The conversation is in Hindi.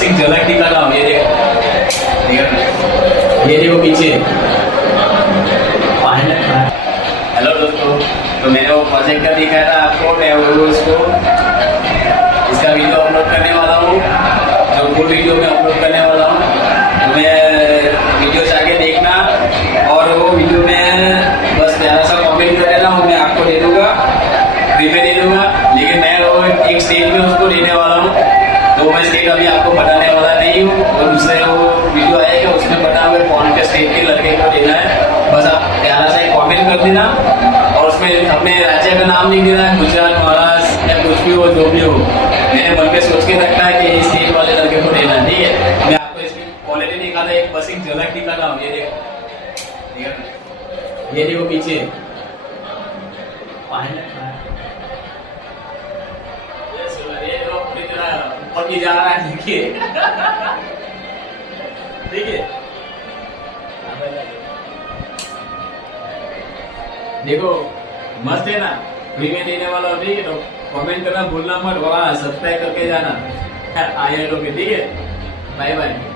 बस एक झलक दिखा रहा हूँ, ये देखो, ये देखो पीछे। हेलो दोस्तों, तो मैंने वो प्रोजेक्टर दिखाया था आपको, मैं वो उसको इसका वीडियो अपलोड करने वाला हूँ, जो फुल वीडियो में अपलोड करने वाला हूँ। तो मैं वीडियो जाके देखना और वो वीडियो में बस प्यारा सा कमेंट कर देना, वो मैं आपको दे दूंगा, फ्री में दे दूंगा। लेकिन मैं वो एक स्टेज में उसको देने वाला हूँ, तो मैं स्टेज अभी आपको बताने वाला नहीं हूँ। और दूसरे वो वीडियो आएगा उसमें बताऊंगा कौन के स्टेज के लड़के को देना है। बस आप प्यारा सा एक कॉमेंट कर देना और उसमें अपने राज्य का नाम लिख देना, गुजरात, महाराष्ट्र या कुछ भी हो, जो भी हो। मैंने मन में सोच के रखा है कि इस स्टेज वाले लड़के को देना, ठीक है। मैं आपको इसकी क्वालिटी दिखाता, एक बस एक झलक दिखाता हूँ, ये देखो, ये देखो पीछे। ये देखो पूरी तरह ऊपर की जा रहा है, देखिए। देखिए, देखो मस्त है ना, फ्री में देने वाला हो, ठीक है। तो कमेंट करना भूलना मत, वहाँ सब्सक्राइब करके जाना। आया लोग, ठीक है। Bye bye.